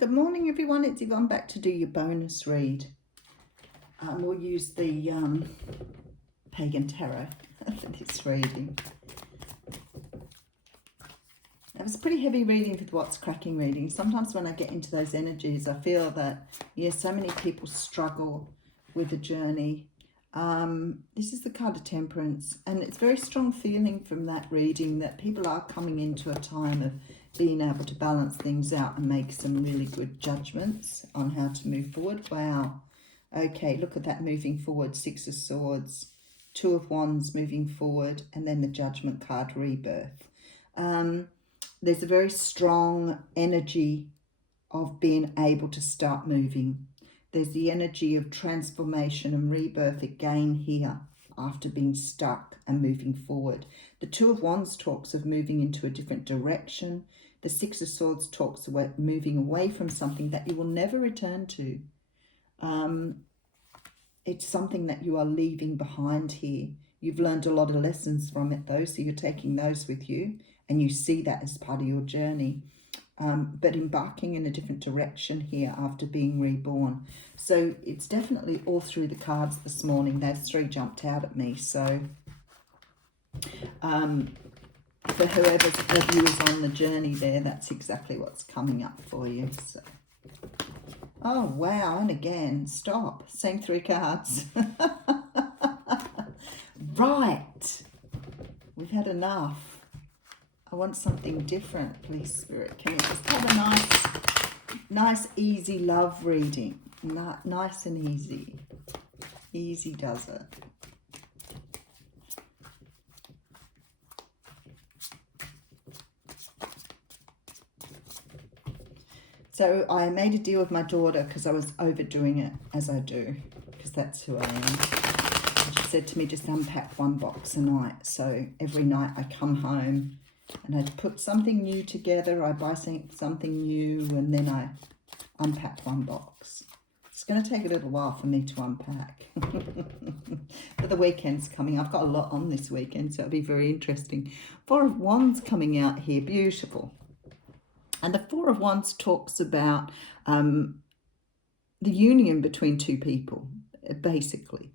Good morning, everyone. It's Yvonne back to do your bonus read. We'll use the Pagan Tarot for this reading. It was a pretty heavy reading for the What's Cracking reading. Sometimes when I get into those energies, I feel that, so many people struggle with the journey. This is the card of Temperance, and it's very strong feeling from that reading that people are coming into a time of being able to balance things out and make some really good judgments on how to move forward. Wow. Okay, look at that moving forward. Six of Swords, Two of Wands moving forward, and then the Judgment card, Rebirth. There's a very strong energy of being able to start moving. There's the energy of transformation and rebirth again here after being stuck and moving forward. The Two of Wands talks of moving into a different direction. The Six of Swords talks about moving away from something that you will never return to. It's something that you are leaving behind here. You've learned a lot of lessons from it though, so you're taking those with you and you see that as part of your journey. But embarking in a different direction here after being reborn. So it's definitely all through the cards this morning. Those three jumped out at me. So for whoever of you is on the journey there, that's exactly what's coming up for you. So. Oh, wow. And again, stop. Same three cards. Right. We've had enough. I want something different, please, Spirit. Can we just have a nice, easy love reading? Nice and easy. Easy does it. So I made a deal with my daughter because I was overdoing it, as I do, because that's who I am. She said to me, just unpack one box a night. So every night I come home and I put something new together, I buy something new, and then I unpack one box. It's going to take a little while for me to unpack. But the weekend's coming. I've got a lot on this weekend, so it'll be very interesting. Four of Wands coming out here, beautiful. And the Four of Wands talks about the union between two people, basically.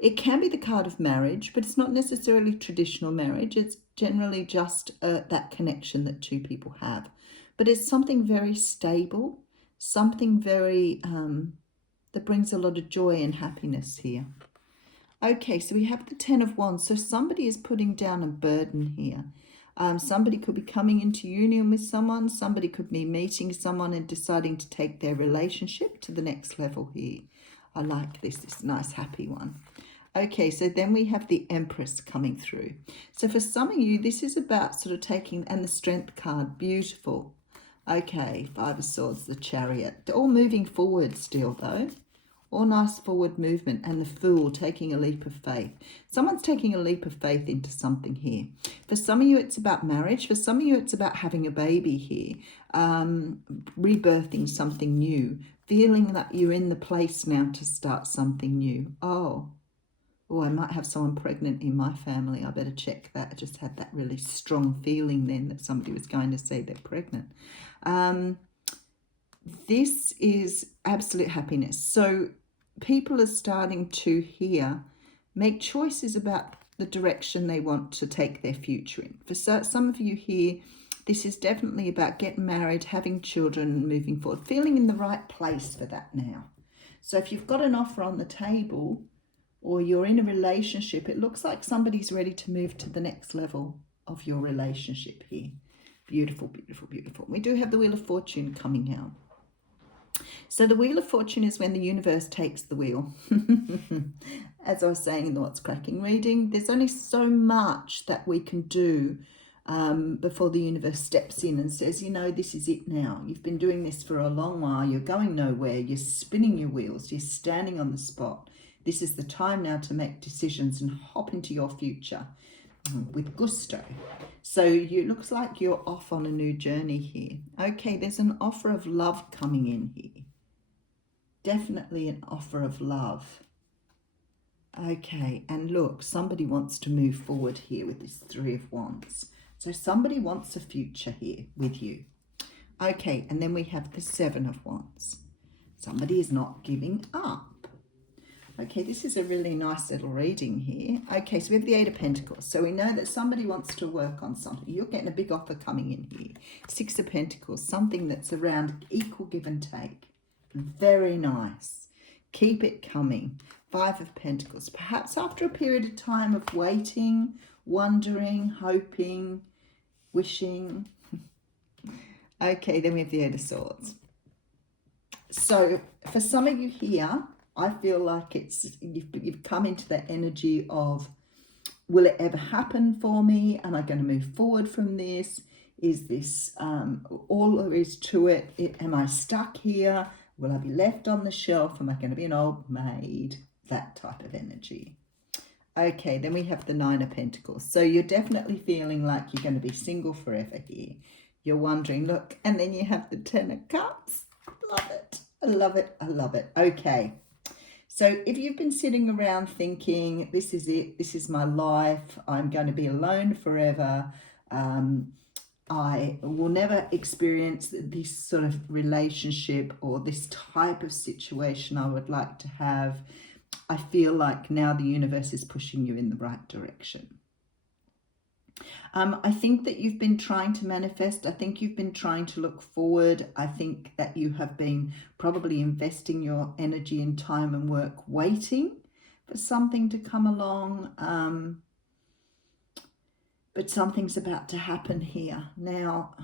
It can be the card of marriage, but it's not necessarily traditional marriage. It's generally just that connection that two people have. But it's something very stable, something very that brings a lot of joy and happiness here. Okay, so we have the Ten of Wands. So somebody is putting down a burden here. Somebody could be coming into union with someone. Somebody could be meeting someone and deciding to take their relationship to the next level here. I like this. This is a nice, happy one. Okay, so then we have the Empress coming through. So for some of you, this is about sort of taking, and the Strength card, beautiful. Okay, Five of Swords, the Chariot. They're all moving forward still though. All nice forward movement. And the Fool, taking a leap of faith. Someone's taking a leap of faith into something here. For some of you, it's about marriage. For some of you, it's about having a baby here. Rebirthing something new. Feeling that you're in the place now to start something new. Oh, I might have someone pregnant in my family. I better check that. I just had that really strong feeling then that somebody was going to say they're pregnant. This is absolute happiness. So people are starting to here make choices about the direction they want to take their future in. For some of you here, this is definitely about getting married, having children, moving forward, feeling in the right place for that now. So if you've got an offer on the table, or you're in a relationship, it looks like somebody's ready to move to the next level of your relationship here. Beautiful, beautiful, beautiful. We do have the Wheel of Fortune coming out. So the Wheel of Fortune is when the universe takes the wheel. As I was saying in the What's Cracking reading, there's only so much that we can do before the universe steps in and says, this is it now. You've been doing this for a long while. You're going nowhere. You're spinning your wheels. You're standing on the spot. This is the time now to make decisions and hop into your future with gusto. So it looks like you're off on a new journey here. Okay, there's an offer of love coming in here. Definitely an offer of love. Okay, and look, somebody wants to move forward here with this Three of Wands. So somebody wants a future here with you. Okay, and then we have the Seven of Wands. Somebody is not giving up. Okay, this is a really nice little reading here. Okay, so we have the Eight of Pentacles. So we know that somebody wants to work on something. You're getting a big offer coming in here. Six of Pentacles, something that's around equal give and take. Very nice. Keep it coming. Five of Pentacles. Perhaps after a period of time of waiting, wondering, hoping, wishing. Okay, then we have the Eight of Swords. So for some of you here, I feel like you've come into the energy of, will it ever happen for me? Am I going to move forward from this? Is this all there is to it? Am I stuck here? Will I be left on the shelf? Am I going to be an old maid? That type of energy. Okay, then we have the Nine of Pentacles. So you're definitely feeling like you're going to be single forever here. You're wondering, look, and then you have the Ten of Cups. Love it. I love it. I love it. Okay. So if you've been sitting around thinking, this is it, this is my life, I'm going to be alone forever, I will never experience this sort of relationship or this type of situation I would like to have, I feel like now the universe is pushing you in the right direction. I think that you've been trying to manifest. I think you've been trying to look forward. I think that you have been probably investing your energy and time and work waiting for something to come along. But something's about to happen here. Now,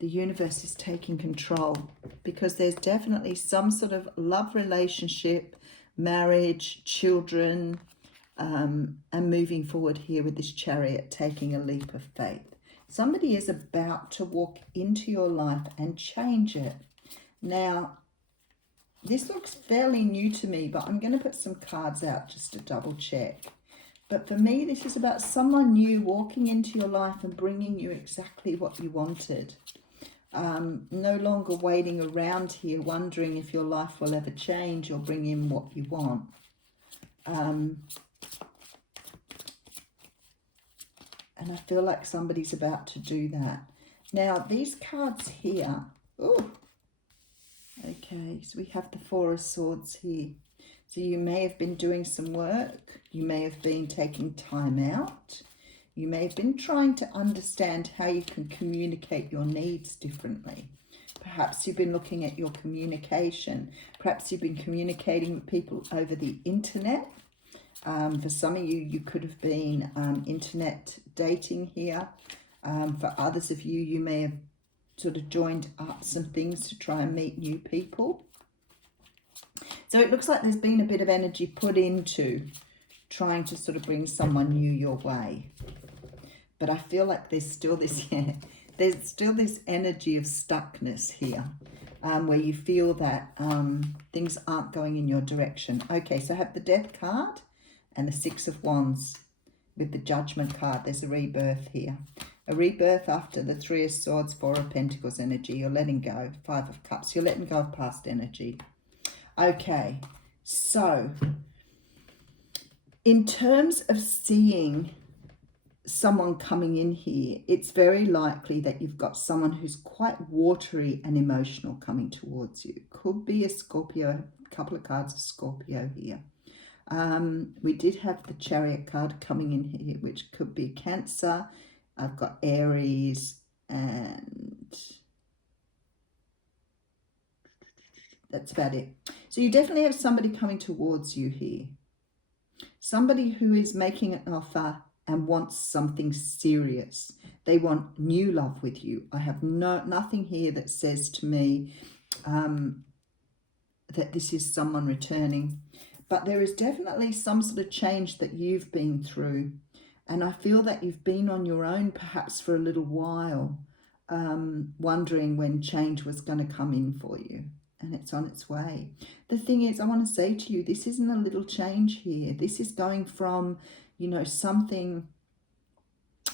the universe is taking control because there's definitely some sort of love relationship, marriage, children, and moving forward here with this Chariot, taking a leap of faith. Somebody is about to walk into your life and change it. Now, this looks fairly new to me, but I'm going to put some cards out just to double check. But for me, this is about someone new walking into your life and bringing you exactly what you wanted. No longer waiting around here wondering if your life will ever change or bring in what you want. And I feel like somebody's about to do that. Now, these cards here. Oh, okay. So we have the Four of Swords here. So you may have been doing some work. You may have been taking time out. You may have been trying to understand how you can communicate your needs differently. Perhaps you've been looking at your communication. Perhaps you've been communicating with people over the internet. For some of you, you could have been internet dating here. For others of you, you may have sort of joined up some things to try and meet new people. So it looks like there's been a bit of energy put into trying to sort of bring someone new your way. But I feel like there's still this, there's still this energy of stuckness here. Where you feel that things aren't going in your direction. Okay, so I have the Death card and the Six of Wands with the Judgment card. There's a rebirth here. A rebirth after the Three of Swords, Four of Pentacles energy. You're letting go. Five of Cups. You're letting go of past energy. Okay, so in terms of seeing someone coming in here, it's very likely that you've got someone who's quite watery and emotional coming towards you. Could be a Scorpio, a couple of cards of Scorpio here. We did have the Chariot card coming in here, which could be Cancer. I've got Aries, and that's about it. So you definitely have somebody coming towards you here. Somebody who is making an offer and wants something serious. They want new love with you. I have nothing here that says to me that this is someone returning. But there is definitely some sort of change that you've been through. And I feel that you've been on your own perhaps for a little while, wondering when change was going to come in for you. And it's on its way. The thing is, I want to say to you, this isn't a little change here. This is going from, you know, something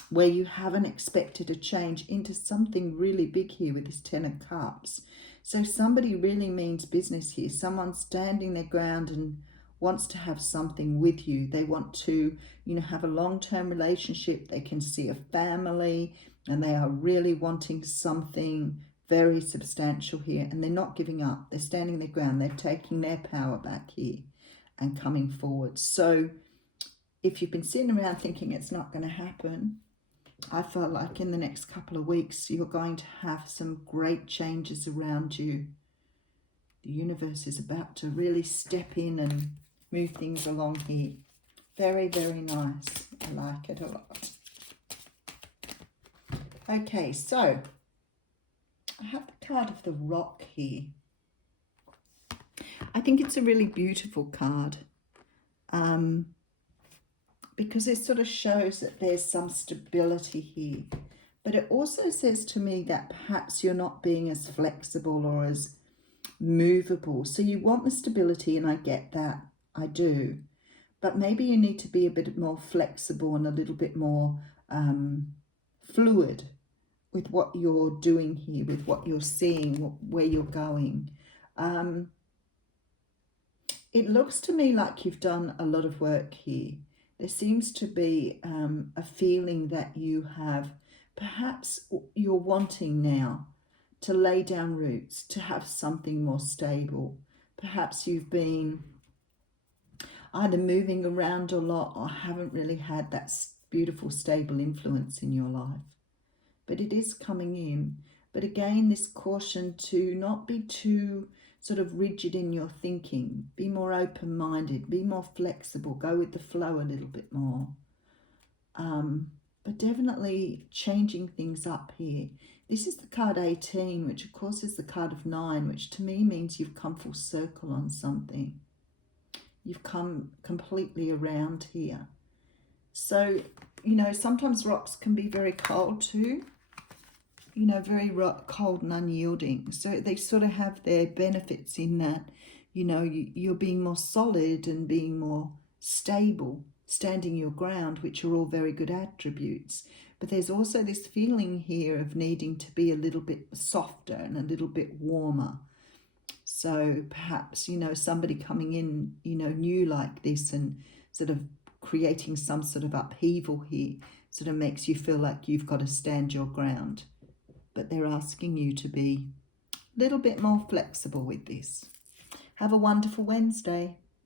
where you haven't expected a change into something really big here with this Ten of Cups. So somebody really means business here. Someone's standing their ground and wants to have something with you. They want to, you know, have a long-term relationship. They can see a family. And they are really wanting something very substantial here, and they're not giving up. They're standing their ground. They're taking their power back here and coming forward. So if you've been sitting around thinking it's not going to happen, I feel like in the next couple of weeks, you're going to have some great changes around you. The universe is about to really step in and move things along here. Very, very nice. I like it a lot. Okay, so I have the card of the Rock here. I think it's a really beautiful card. Because it sort of shows that there's some stability here. But it also says to me that perhaps you're not being as flexible or as movable. So you want the stability, and I get that, I do. But maybe you need to be a bit more flexible and a little bit more fluid with what you're doing here, with what you're seeing, where you're going. It looks to me like you've done a lot of work here. There seems to be a feeling that you have, perhaps you're wanting now to lay down roots, to have something more stable. Perhaps you've been either moving around a lot or haven't really had that beautiful, stable influence in your life. But it is coming in. But again, this caution to not be too sort of rigid in your thinking. Be more open-minded, be more flexible, go with the flow a little bit more. But definitely changing things up here. This is the card 18, which of course is the card of 9, which to me means you've come full circle on something. You've come completely around here. So, you know, sometimes rocks can be very cold too. You know, very cold and unyielding. So they sort of have their benefits in that, you know, you're being more solid and being more stable, standing your ground, which are all very good attributes. But there's also this feeling here of needing to be a little bit softer and a little bit warmer. So perhaps, you know, somebody coming in, you know, new like this and sort of creating some sort of upheaval here sort of makes you feel like you've got to stand your ground. But they're asking you to be a little bit more flexible with this. Have a wonderful Wednesday.